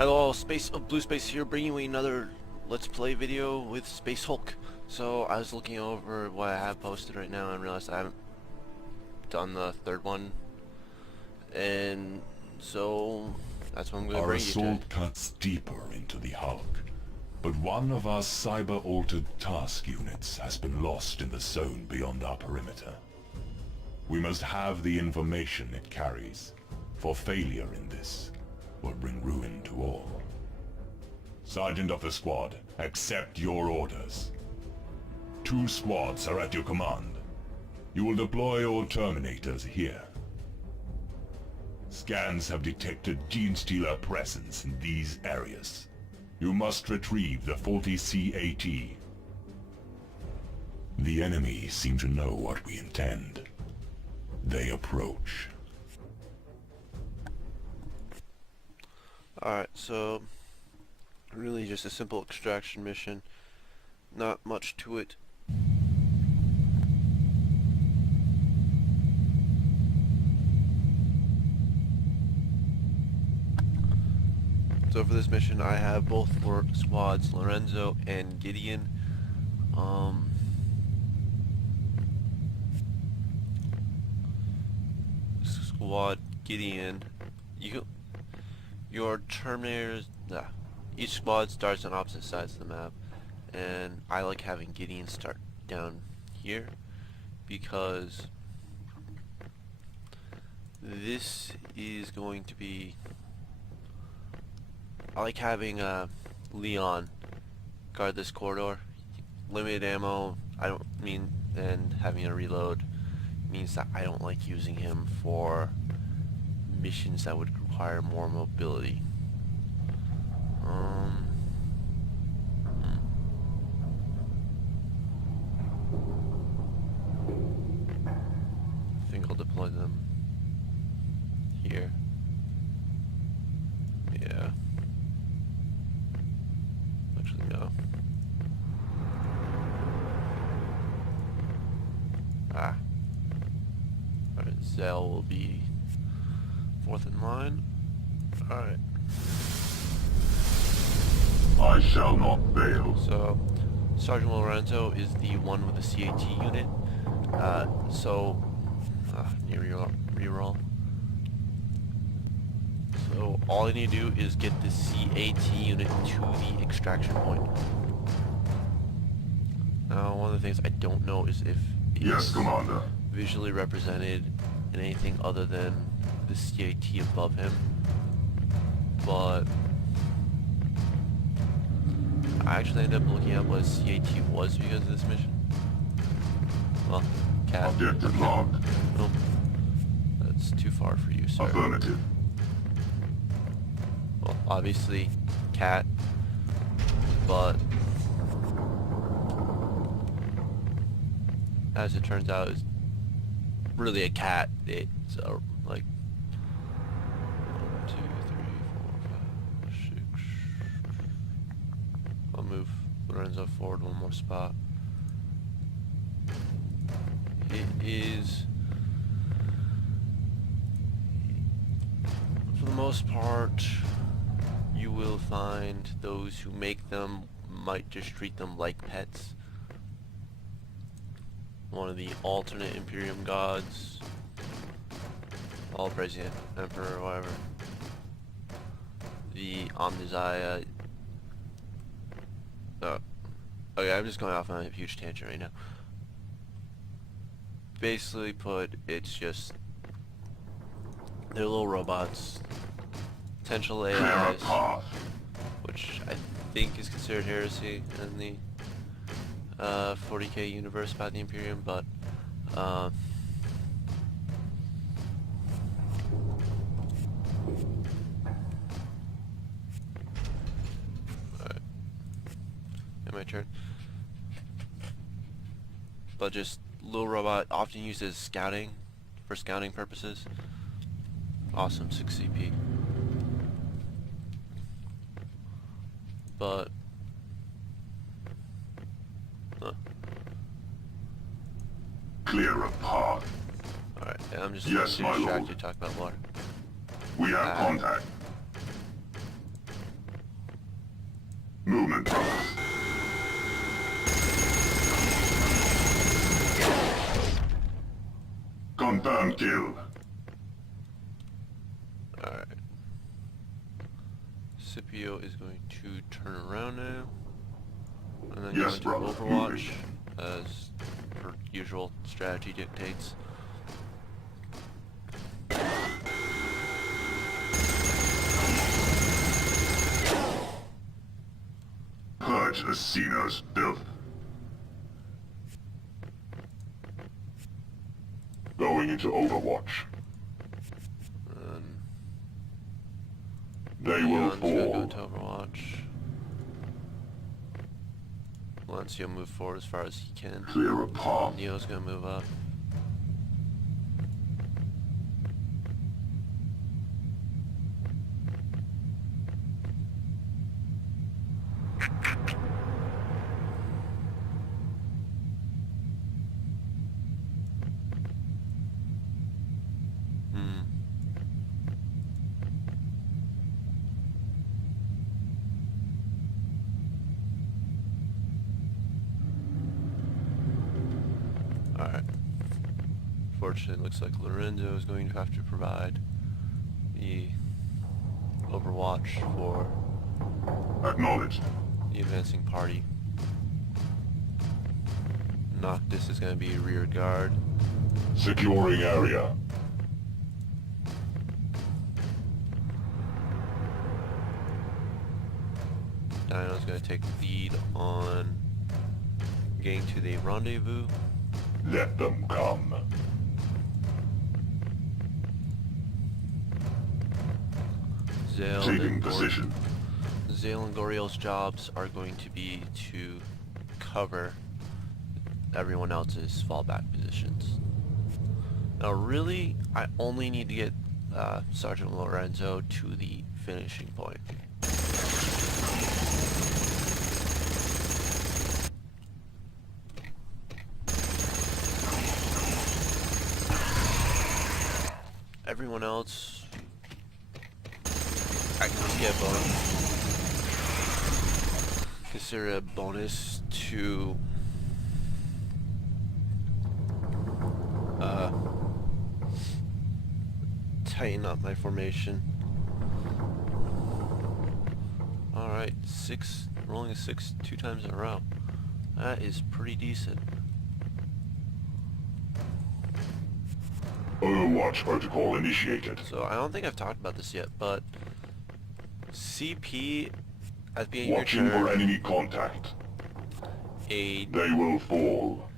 Hello, Blue Space here, bringing you another Let's Play video with SpaceHulk. So I was looking over what I have posted right now and realized I haven't done the third one, and so that's what I'm going to bring you to. Our assault cuts deeper into the Hulk, but one of our cyber-altered task units has been lost in the zone beyond our perimeter. We must have the information it carries, for failure in this will bring ruin to all. Sergeant of the squad, accept your orders. 2 squads are at your command. You will deploy all Terminators here. Scans have detected Genestealer presence in these areas. You must retrieve the faulty CAT. The enemy seem to know what we intend. They approach. Alright, so really just a simple extraction mission. Not much to it. So for this mission I have both squads, Lorenzo and Gideon. Squad Gideon, your Terminators, each squad starts on opposite sides of the map, and I like having Gideon start down here because this is going to be, I like having Leon guard this corridor. Limited ammo, and having a reload means that I don't like using him for missions that would require more mobility. I think I'll deploy them here. Yeah. Actually, no. Alright, Zell will be 4th in line. Alright. I shall not fail. So, Sergeant Lorenzo is the one with the CAT unit. Need reroll. So, all I need to do is get the CAT unit to the extraction point. Now, one of the things I don't know is if Yes, Commander. Visually represented in anything other than the CAT above him, but I actually ended up looking at what CAT was because of this mission. Well, Cat. Objective logged. Nope. That's too far for you, sir. Affirmative. Well, obviously, Cat, but as it turns out, it's really a cat. It's like 1, 2, 3, 4, 5, 6. I'll move Lorenzo forward one more spot. It is, for the most part, you will find those who make them might just treat them like pets. One of the alternate Imperium gods, all praise the Emperor or whatever. The Omnizaya. Okay, I'm just going off on a huge tangent right now. Basically put, it's just they're little robots, potential AIs, which I think is considered heresy in the 40k universe by the Imperium, but alright. My turn. But just little robot, often used as scouting, for scouting purposes. Awesome, 6 CP. But Clear a path. alright, and I'm just Yes, too my distracted lord. to talk about water. We have contact. movement, brothers. Confirmed kill. Alright. Scipio is going to turn around now. And then Yes, go into brother. Overwatch, as per usual strategy dictates. Purge the Cena's filth. Going into Overwatch. And They will Leon's gonna go fall. into Overwatch. Lancio move forward as far as he can. Clear a path. Neo's gonna move up. Alright. Fortunately, it looks like Lorenzo is going to have to provide the Overwatch for Acknowledged. the advancing party. Noctis is going to be rear guard. Securing area. Dino's going to take lead on getting to the rendezvous. Let them come. Zale Taking and position. Zale and Goriel's jobs are going to be to cover everyone else's fallback positions. Now really, I only need to get Sergeant Lorenzo to the finishing point. Everyone else, I can just get a bonus. Consider a bonus to tighten up my formation. Alright, rolling a 6 2 times in a row. That is pretty decent. Overwatch protocol initiated. So I don't think I've talked about this yet, but CP at the beginning of Watching your for turn, enemy contact. a They will fall.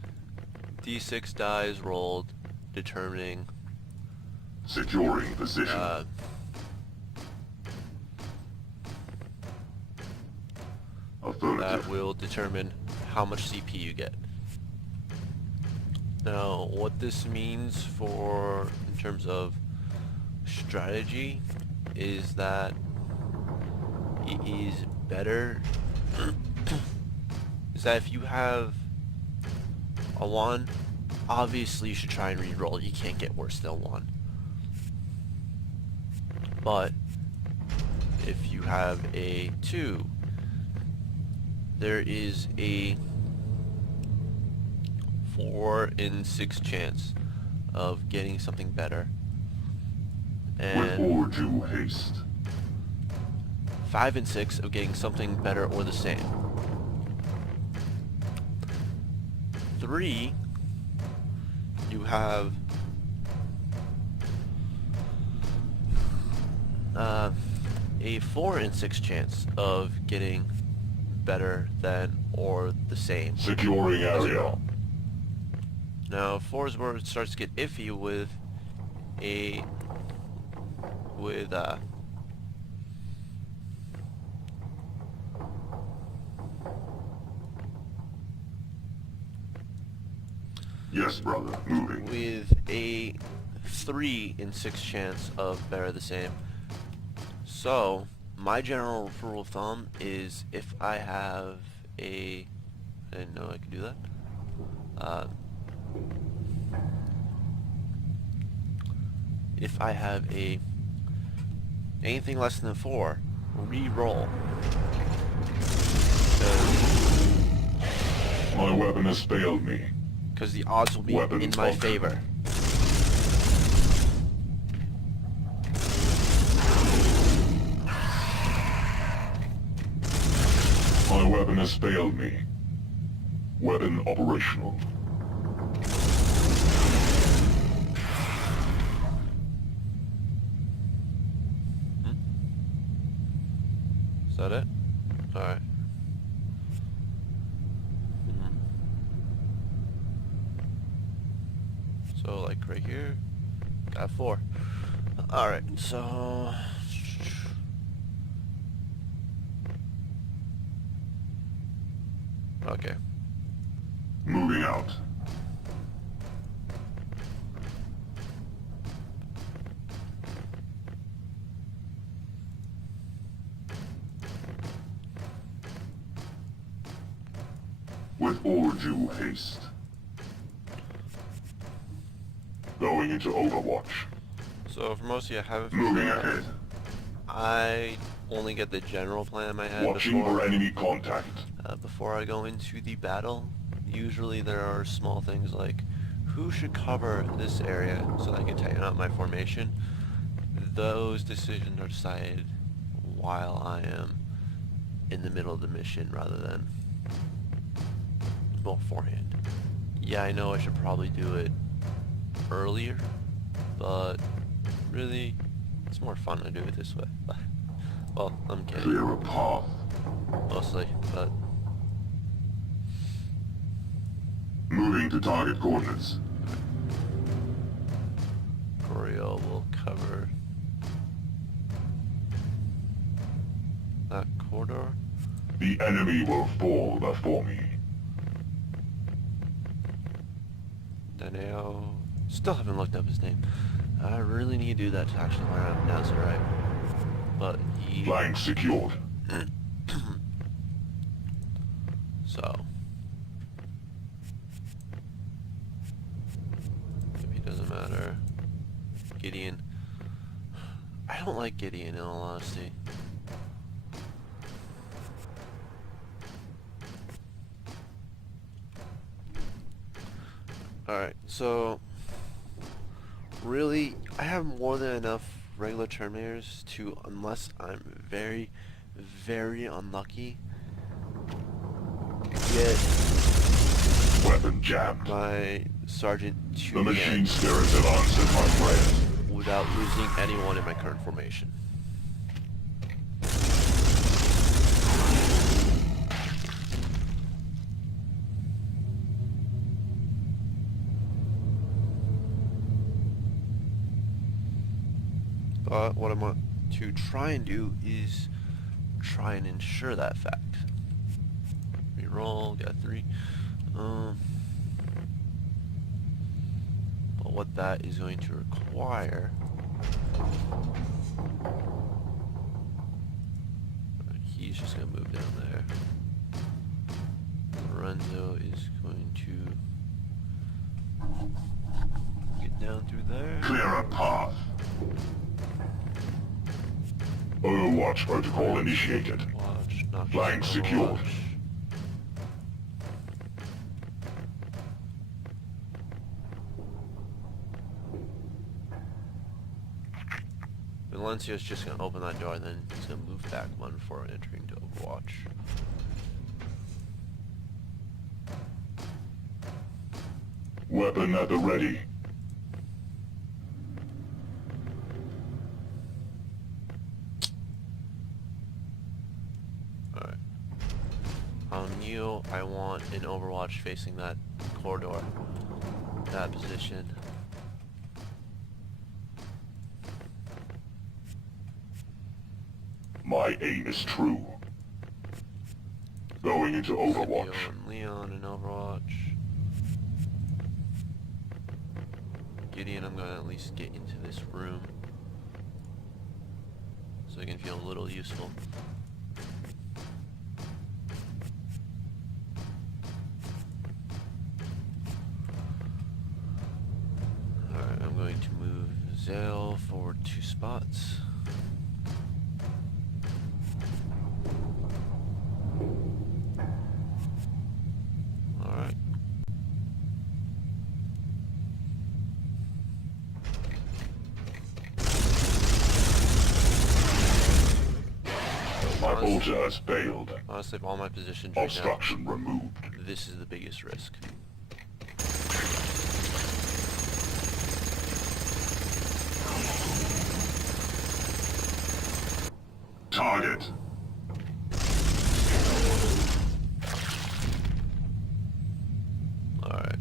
D6 die is rolled, determining Securing position. Affirmative. that will determine how much CP you get. Now, what this means for, in terms of strategy, is that it is better, is that if you have a 1, obviously you should try and re-roll. You can't get worse than a 1. But if you have a 2, there is a 4 in 6 chance of getting something better, and Wherefore to haste. 5 in 6 of getting something better or the same. 3, you have a 4 in 6 chance of getting better than or the same. Securing area. Now 4 is where it starts to get iffy with Yes, brother. Moving. with a 3 in 6 chance of better or the same. So my general rule of thumb is if I have a, I didn't know I could do that. If I have anything less than 4, re-roll. My weapon has failed me. Because the odds will be Weapon in my functional. favor. My weapon has failed me. Weapon operational. Is that it? Alright. So, like, right here, got 4. Alright, so... Okay. Moving out. With all due haste. Going into Overwatch. So, for most of you, I haven't Moving figured out. ahead. I only get the general plan in my head Watching before, for enemy contact. before I go into the battle. Usually there are small things like, who should cover this area so I can tighten up my formation. Those decisions are decided while I am in the middle of the mission rather than beforehand. Yeah, I know I should probably do it earlier, but really, it's more fun to do it this way. Well, I'm kidding, Clear a path. mostly, but Moving to target coordinates. Corio will cover that corridor. The enemy will fall before me. Daneo, still haven't looked up his name. I really need to do that to actually learn how to pronounce it right. But he... Flank secured. So... maybe it doesn't matter. Gideon. I don't like Gideon in all honesty. Alright, so... really, I have more than enough regular Terminators to, unless I'm very, very unlucky, get Weapon jammed. my Sergeant to The the machine end spirits have answered my prayers. without losing anyone in my current formation. But what I want to try and do is try and ensure that fact. Reroll, got 3. But what that is going to require... he's just going to move down there. Lorenzo is going to get down through there. Clear a path. Overwatch protocol initiated. Watch, not Flank secured. Valencia's just going to open that door and then he's going to move back one before entering to Overwatch. Weapon at the ready. Alright. On you, I want an Overwatch facing that corridor. That position. My aim is true. Going into Overwatch. Scipio and Leon in Overwatch. Gideon, I'm going to at least get into this room so I can feel a little useful. Alright, I'm going to move Zale forward 2 spots. My bolter has failed. Honestly, of all my positions right now, Obstruction removed. this is the biggest risk. Target. Alright.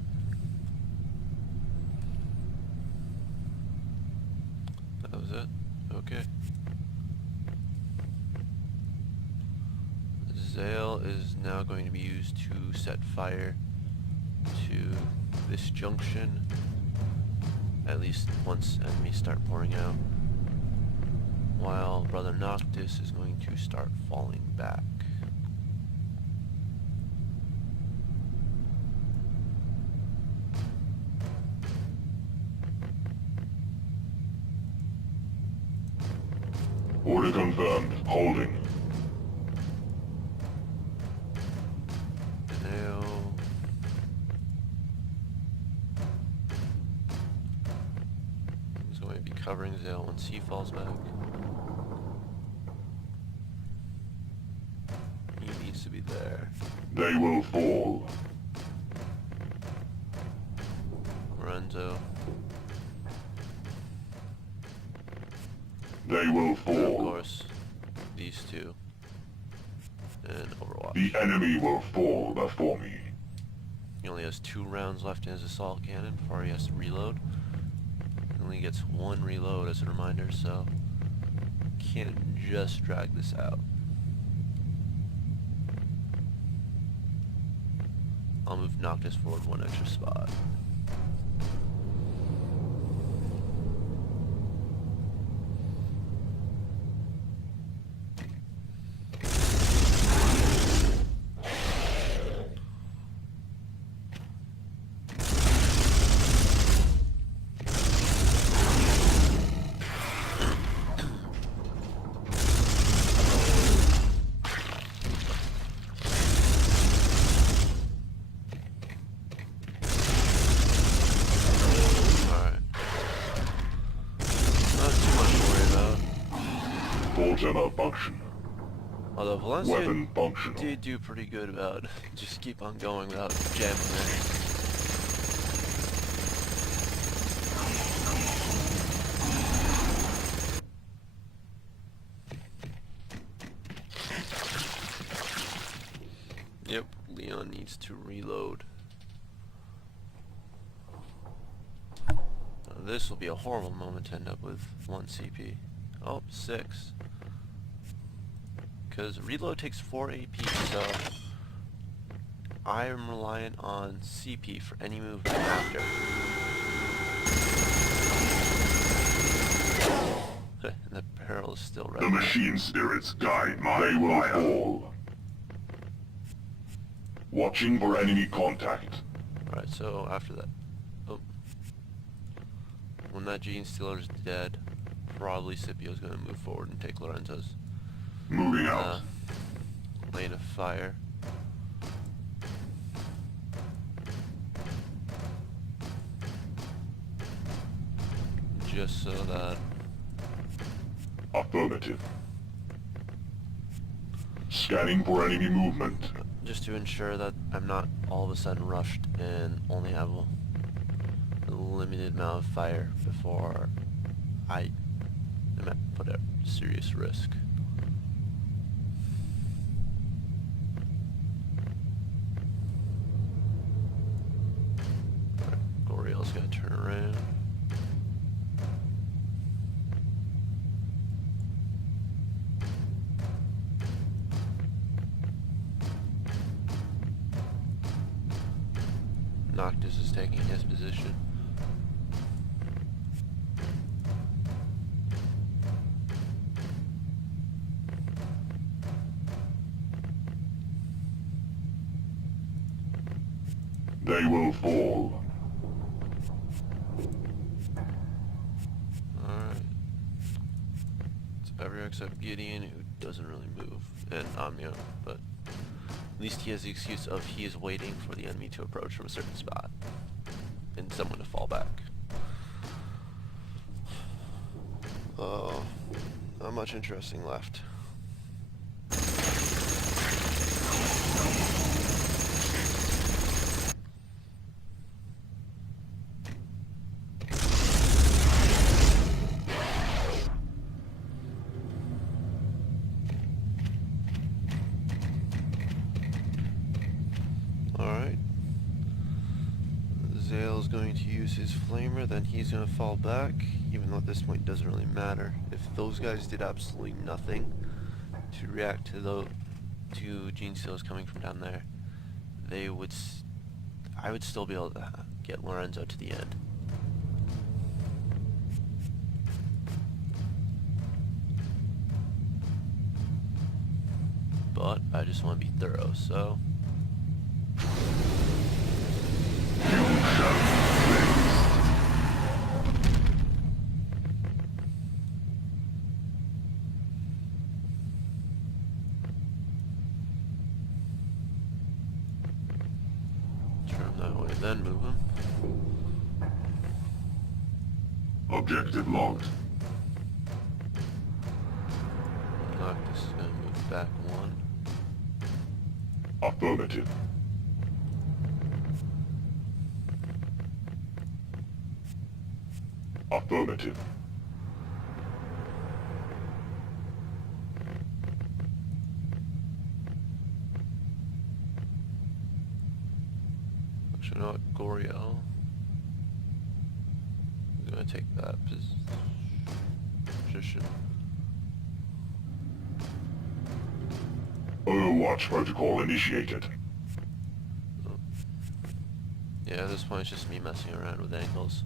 That was it? Okay. Zale is now going to be used to set fire to this junction, at least once enemies start pouring out, while Brother Noctis is going to start falling back. Order confirmed. Holding. Nail. He's going to be covering Zale once he falls back. He needs to be there. They will fall. Lorenzo. They will And of fall. course, these two. And Overwatch. The enemy will fall before me. He only has 2 rounds left in his assault cannon before he has to reload. He only gets 1 reload as a reminder, so can't just drag this out. I'll move Noctis forward 1 extra spot. Bolter malfunction. Although Valencia Weapon functional. did do pretty good about just keep on going without jamming in. Yep, Leon needs to reload. This will be a horrible moment to end up with 1 CP. Oh, 6. Because reload takes 4 AP, so I am reliant on CP for any movement after. And the barrel is still right The there. machine spirits guide my fire. They will fall. Watching for enemy contact. Alright, so after that. Oh. When that Gene Stealer is dead, probably Scipio's going to move forward and take Lorenzo's Moving out. lane of fire. Just so that Affirmative. Scanning for enemy movement. just to ensure that I'm not all of a sudden rushed and only have a limited amount of fire before I am put at serious risk. Goriel's gonna turn around. Noctis is taking his position. They will fall. Alright. It's everyone except Gideon, who doesn't really move, and Amio, but at least he has the excuse of he is waiting for the enemy to approach from a certain spot and someone to fall back. Oh, not much interesting left. going to use his flamer, then he's going to fall back, even though at this point it doesn't really matter. If those guys did absolutely nothing to react to the gene stealers coming from down there, they would I would still be able to get Lorenzo to the end. But I just want to be thorough, so turn that way, then move him. Objective locked. Noctis is going to move back one. Affirmative. Affirmative. Actually, you know what? Goriel is going to take that position. Overwatch protocol initiated. Yeah, at this point it's just me messing around with angles.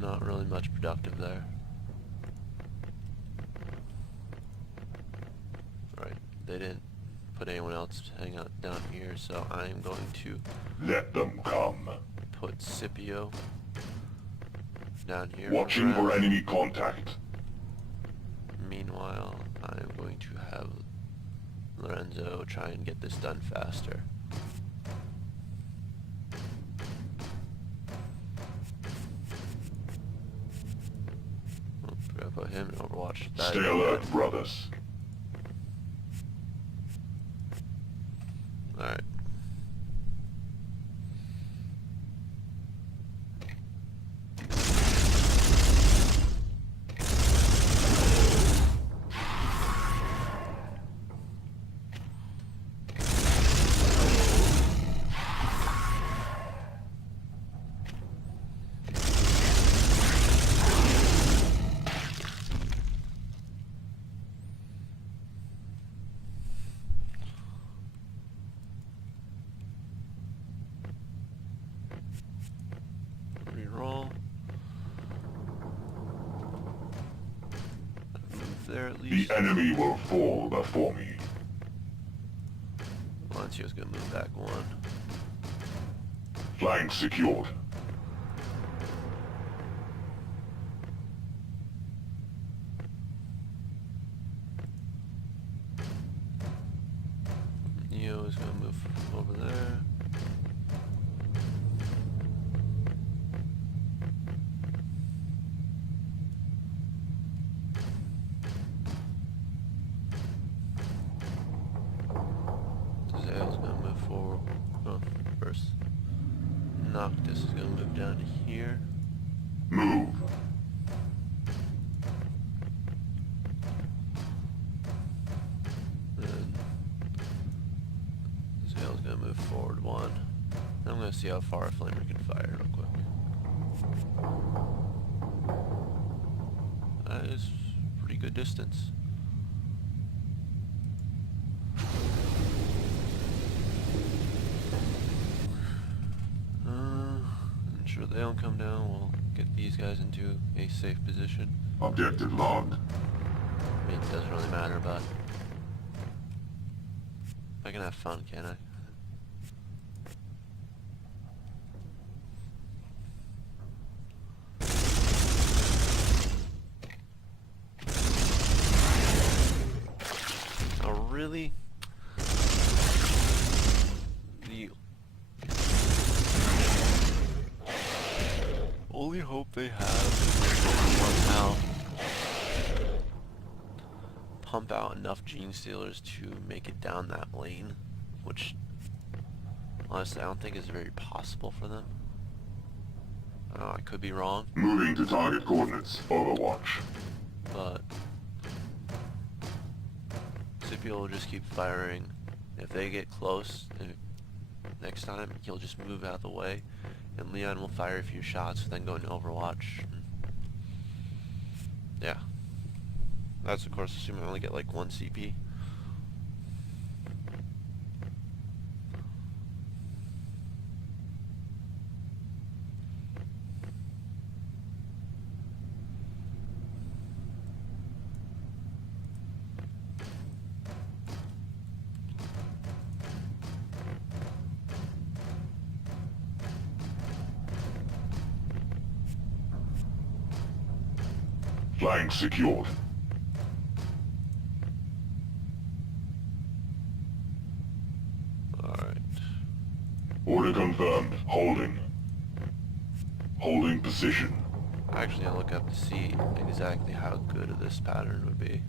Not really much productive there. Right, they didn't put anyone else hang out down here, so I'm going to Let them come. put Scipio down here. Watching for enemy contact. Meanwhile, I'm going to have Lorenzo try and get this done faster. We're gonna put him in Overwatch. Stay alert, brothers. Alright. Reroll. Move there at least. The enemy will fall before me. Valencio's gonna move back one. Flank secured. Neo is gonna move over there. Zael's gonna move forward. Oh, first. Noctis is gonna move down to here. Move. Then Zael's gonna move forward one. And I'm gonna see how far a flamer can fire real quick. That is pretty good distance. Ensure they don't come down. We'll get these guys into a safe position. Objective locked. I mean, it doesn't really matter, but I can have fun, can't I? Oh, really? The only hope they have is somehow pump out enough gene stealers to make it down that lane, which honestly I don't think is very possible for them. I could be wrong, Moving to target coordinates. Overwatch. but Scipio will just keep firing. If they get close, and next time, he'll just move out of the way, and Leon will fire a few shots, then go into Overwatch. Yeah. That's of course assuming I only get like 1 CP. Flank secured. Alright. Order confirmed. Holding. Holding position. Actually, I'll look up to see exactly how good this pattern would be.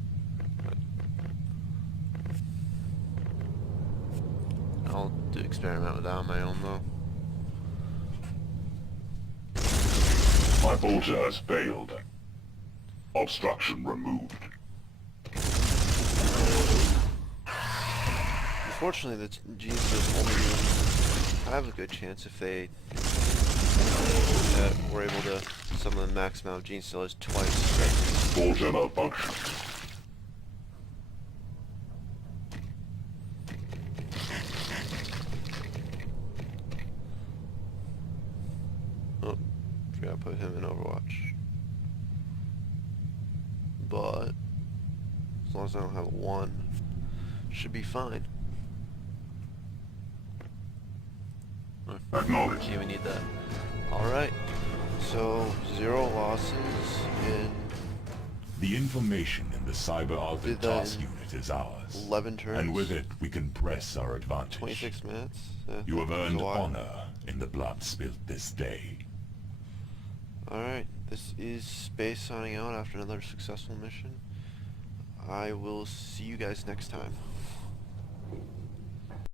I'll experiment with that on my own though. My bolter has failed. Obstruction removed. Unfortunately, the Jesus only have a good chance if they were able to summon the max amount of gene stealers twice. Bolter malfunction. Oh, forgot to put him in Overwatch. But as long as I don't have a 1, should be fine. Acknowledged. Okay, we need that. Alright, so 0 losses in The information in the cyber-altered Did that task in unit is ours. 11 turns. And with it, we can press our advantage. 26 minutes. You have that was a earned while. honor in the blood spilt this day. Alright, this is Space signing out after another successful mission. I will see you guys next time.